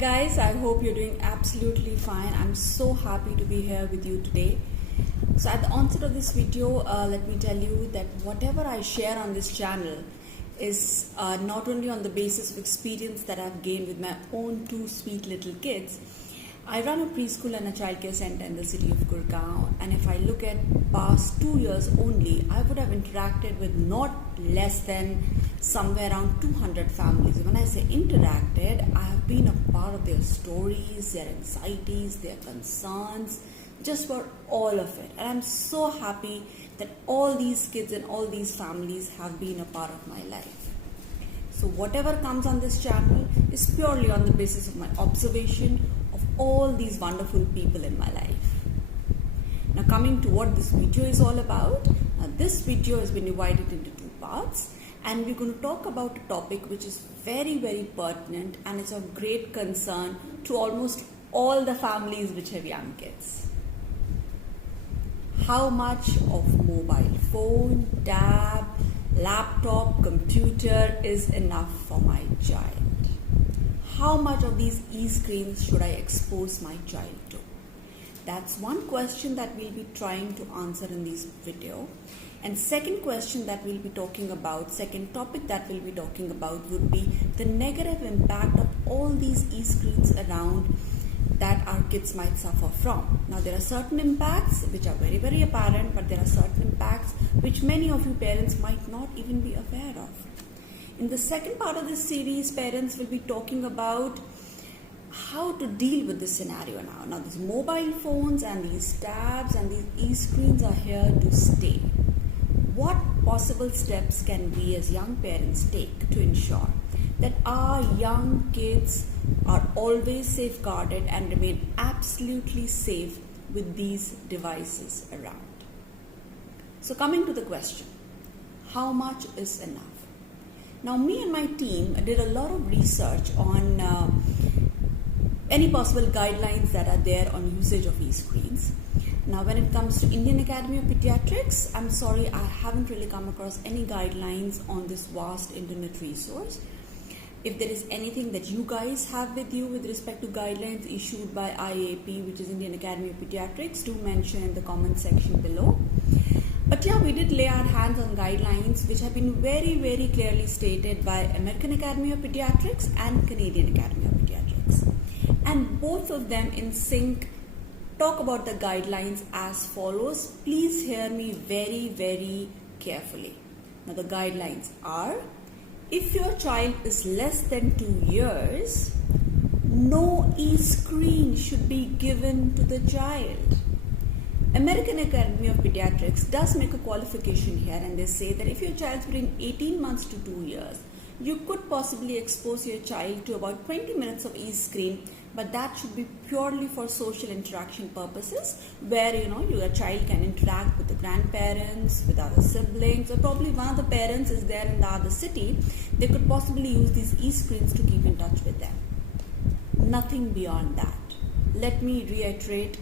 guys, I hope you're doing absolutely fine. I'm so happy to be here with you today. So at the onset of this video, let me tell you that whatever I share on this channel is not only on the basis of experience that I've gained with my own two sweet little kids. I run a preschool and a childcare center in the city of Gurgaon, and if I look at past 2 years only, I would have interacted with not less than somewhere around 200 families. When I say interacted, I have been a part of their stories, their anxieties, their concerns, just for all of it. And I'm so happy that all these kids and all these families have been a part of my life. So whatever comes on this channel is purely on the basis of my observation of all these wonderful people in my life. Now coming to what this video is all about, this video has been divided into two parts, and we're going to talk about a topic which is very, very pertinent and is of great concern to almost all the families which have young kids. How much of mobile phone, tab, laptop, computer is enough for my child? How much of these e-screens should I expose my child to? That's one question that we'll be trying to answer in this video. And second question that we'll be talking about, second topic that we'll be talking about would be the negative impact of all these e-screens around that our kids might suffer from. Now there are certain impacts which are very, very apparent, but there are certain impacts which many of you parents might not even be aware of. In the second part of this series, parents will be talking about how to deal with this scenario now. Now these mobile phones and these tabs and these e-screens are here to stay. What possible steps can we as young parents take to ensure that our young kids are always safeguarded and remain absolutely safe with these devices around? So coming to the question, how much is enough? Now me and my team did a lot of research on any possible guidelines that are there on usage of e-screens. Now when it comes to Indian Academy of Pediatrics, I'm sorry, I haven't really come across any guidelines on this vast internet resource. If there is anything that you guys have with you with respect to guidelines issued by IAP, which is Indian Academy of Pediatrics, do mention in the comment section below. But yeah, we did lay our hands on guidelines which have been very, very clearly stated by American Academy of Pediatrics and Canadian Academy of Pediatrics. And both of them in sync talk about the guidelines as follows. Please hear me very, very carefully. Now the guidelines are, if your child is less than 2 years, no e-screen should be given to the child. American Academy of Pediatrics does make a qualification here, and they say that if your child's between 18 months to 2 years, you could possibly expose your child to about 20 minutes of e-screen, but that should be purely for social interaction purposes, where your child can interact with the grandparents, with other siblings, or probably one of the parents is there in the other city. They could possibly use these e-screens to keep in touch with them. Nothing beyond that. Let me reiterate,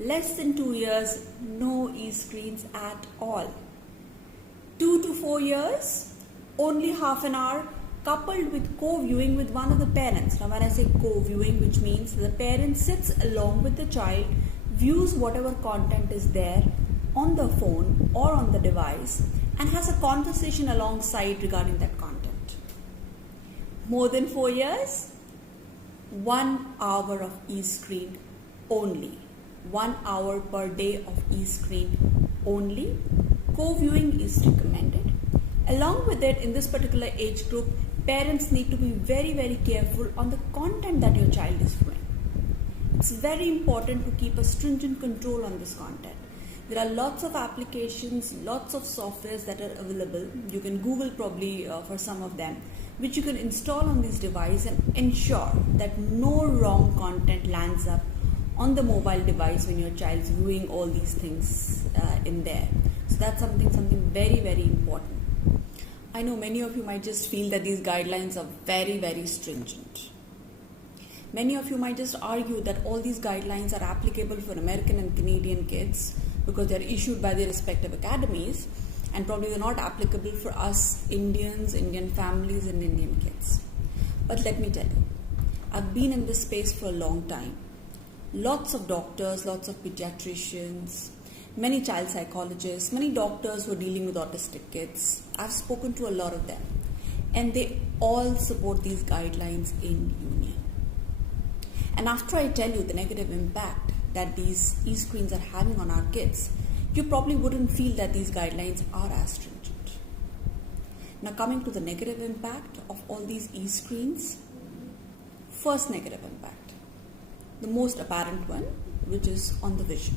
less than 2 years, no e-screens at all. 2 to 4 years, only half an hour, coupled with co-viewing with one of the parents. Now when I say co-viewing, which means the parent sits along with the child, views whatever content is there on the phone or on the device, and has a conversation alongside regarding that content. More than 4 years, 1 hour of e-screen only. 1 hour per day of e-screen only. Co-viewing is recommended. Along with it, in this particular age group, parents need to be very, very careful on the content that your child is viewing. It's very important to keep a stringent control on this content. There are lots of applications, lots of softwares that are available. You can Google probably for some of them, which you can install on this device and ensure that no wrong content lands up on the mobile device when your child's viewing all these things in there. So that's something very, very important. I know many of you might just feel that these guidelines are very, very stringent. Many of you might just argue that all these guidelines are applicable for American and Canadian kids because they're issued by their respective academies, and probably they're not applicable for us Indians, Indian families and Indian kids. But let me tell you, I've been in this space for a long time. Lots of doctors, lots of pediatricians, many child psychologists, many doctors who are dealing with autistic kids. I've spoken to a lot of them, and they all support these guidelines in union. And after I tell you the negative impact that these e-screens are having on our kids, you probably wouldn't feel that these guidelines are as stringent. Now, coming to the negative impact of all these e-screens, first negative impact, the most apparent one, which is on the vision.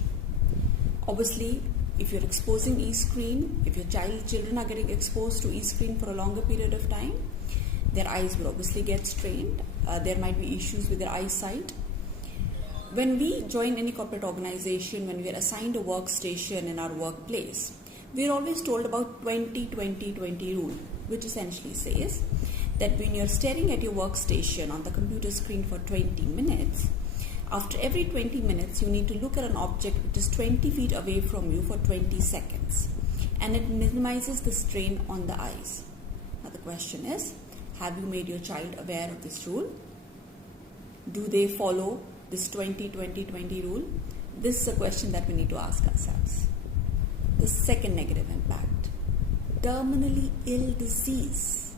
Obviously, if you're exposing e-screen, if your children are getting exposed to e-screen for a longer period of time, their eyes will obviously get strained. There might be issues with their eyesight. When we join any corporate organization, when we are assigned a workstation in our workplace, we are always told about 20-20-20 rule, which essentially says that when you're staring at your workstation on the computer screen for 20 minutes, after every 20 minutes, you need to look at an object which is 20 feet away from you for 20 seconds. And it minimizes the strain on the eyes. Now the question is, have you made your child aware of this rule? Do they follow this 20-20-20 rule? This is a question that we need to ask ourselves. The second negative impact, terminally ill disease.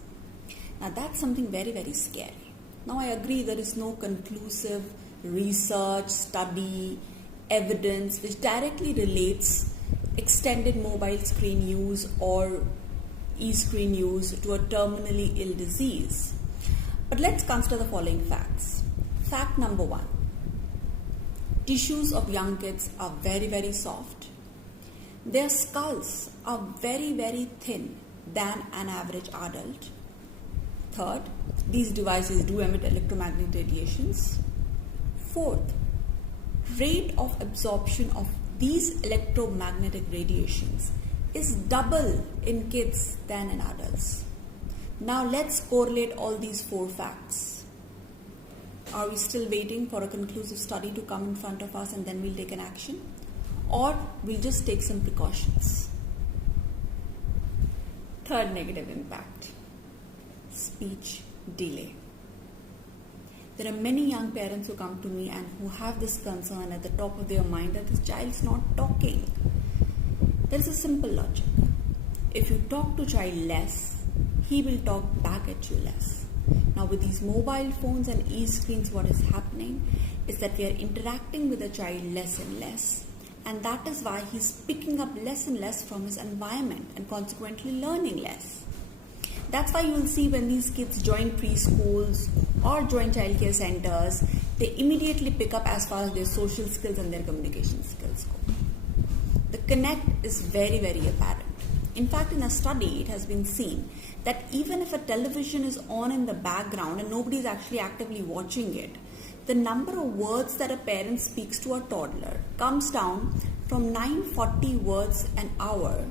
Now that's something very, very scary. Now I agree there is no conclusive research, study, evidence which directly relates extended mobile screen use or e-screen use to a terminally ill disease. But let's consider the following facts. Fact number 1. Tissues of young kids are very, very soft. Their skulls are very, very thin than an average adult. Third, these devices do emit electromagnetic radiations. Fourth, rate of absorption of these electromagnetic radiations is double in kids than in adults. Now let's correlate all these 4 facts. Are we still waiting for a conclusive study to come in front of us and then we'll take an action? Or we'll just take some precautions? Third negative impact, speech delay. There are many young parents who come to me and who have this concern at the top of their mind that the child's not talking. There is a simple logic. If you talk to child less, he will talk back at you less. Now with these mobile phones and e-screens, what is happening is that we are interacting with the child less and less. And that is why he's picking up less and less from his environment and consequently learning less. That's why you will see when these kids join preschools or join childcare centers, they immediately pick up as far as their social skills and their communication skills go. The connect is very, very apparent. In fact, in a study, it has been seen that even if a television is on in the background and nobody is actually actively watching it, the number of words that a parent speaks to a toddler comes down from 940 words an hour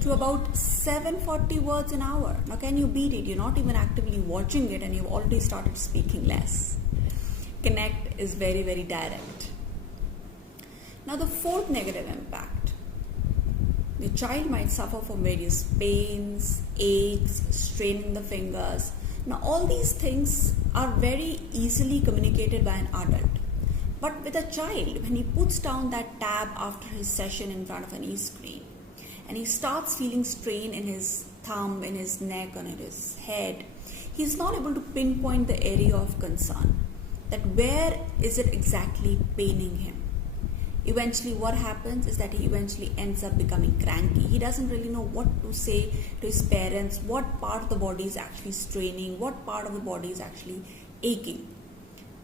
to about 740 words an hour. Now can you beat it? You're not even actively watching it and you've already started speaking less. Connect is very, very direct. Now the fourth negative impact. The child might suffer from various pains, aches, strain in the fingers. Now all these things are very easily communicated by an adult. But with a child, when he puts down that tab after his session in front of an e-screen, and he starts feeling strain in his thumb, in his neck, and in his head, he's not able to pinpoint the area of concern. That where is it exactly paining him? Eventually what happens is that he eventually ends up becoming cranky. He doesn't really know what to say to his parents, what part of the body is actually straining, what part of the body is actually aching.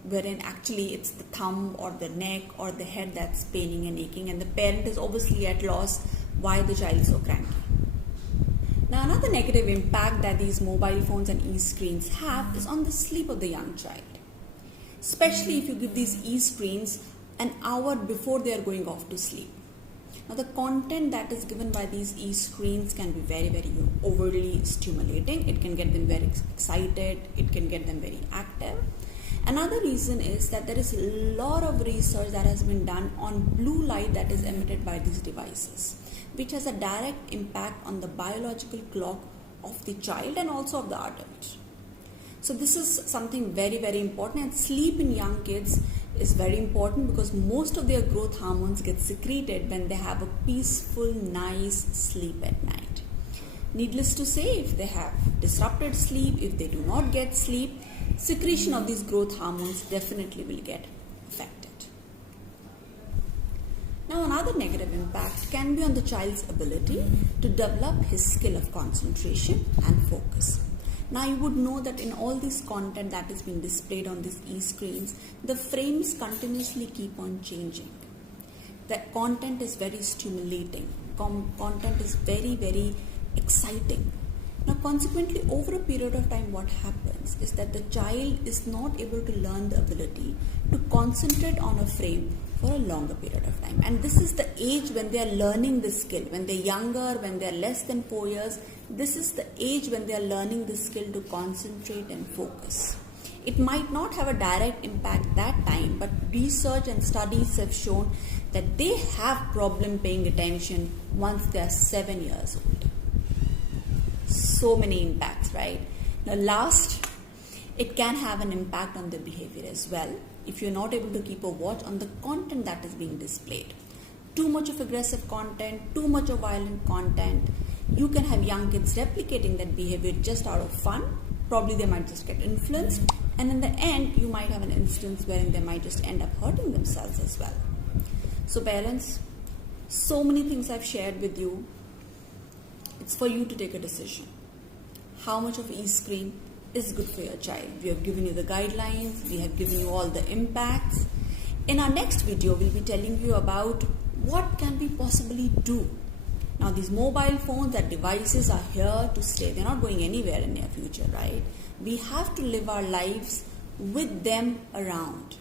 Wherein actually it's the thumb or the neck or the head that's paining and aching, and the parent is obviously at loss why the child is so cranky. Now another negative impact that these mobile phones and e-screens have is on the sleep of the young child. Especially if you give these e-screens an hour before they are going off to sleep. Now the content that is given by these e-screens can be very, very overly stimulating. It can get them very excited. It can get them very active. Another reason is that there is a lot of research that has been done on blue light that is emitted by these devices, which has a direct impact on the biological clock of the child and also of the adult. So this is something very, very important, and sleep in young kids is very important because most of their growth hormones get secreted when they have a peaceful, nice sleep at night. Needless to say, if they have disrupted sleep, if they do not get sleep, secretion of these growth hormones definitely will get affected. Now, another negative impact can be on the child's ability to develop his skill of concentration and focus. Now, you would know that in all this content that is being displayed on these e-screens, the frames continuously keep on changing. The content is very stimulating. Content is very, very exciting. Now, consequently, over a period of time, what happens is that the child is not able to learn the ability to concentrate on a frame for a longer period of time. And this is the age when they are learning this skill. When they're younger, when they're less than 4 years, this is the age when they are learning this skill to concentrate and focus. It might not have a direct impact that time, but research and studies have shown that they have problem paying attention once they are 7 years old. So many impacts, right? Now last, it can have an impact on their behavior as well if you're not able to keep a watch on the content that is being displayed. Too much of aggressive content, too much of violent content, you can have young kids replicating that behavior just out of fun. Probably they might just get influenced, and in the end you might have an instance wherein they might just end up hurting themselves as well. So parents, so many things I've shared with you. It's for you to take a decision. How much of e-screen is good for your child? We have given you the guidelines, we have given you all the impacts. In our next video, we'll be telling you about what can we possibly do. Now, these mobile phones, that devices are here to stay. They're not going anywhere in near future, right? We have to live our lives with them around.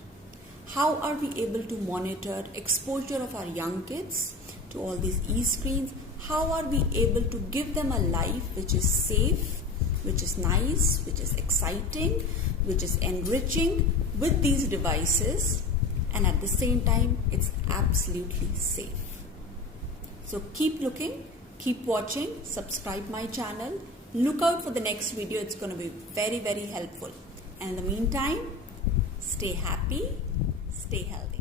How are we able to monitor exposure of our young kids to all these e-screens? How are we able to give them a life which is safe, which is nice, which is exciting, which is enriching with these devices, and at the same time, it's absolutely safe. So keep looking, keep watching, subscribe my channel, look out for the next video. It's going to be very, very helpful. And in the meantime, stay happy, stay healthy.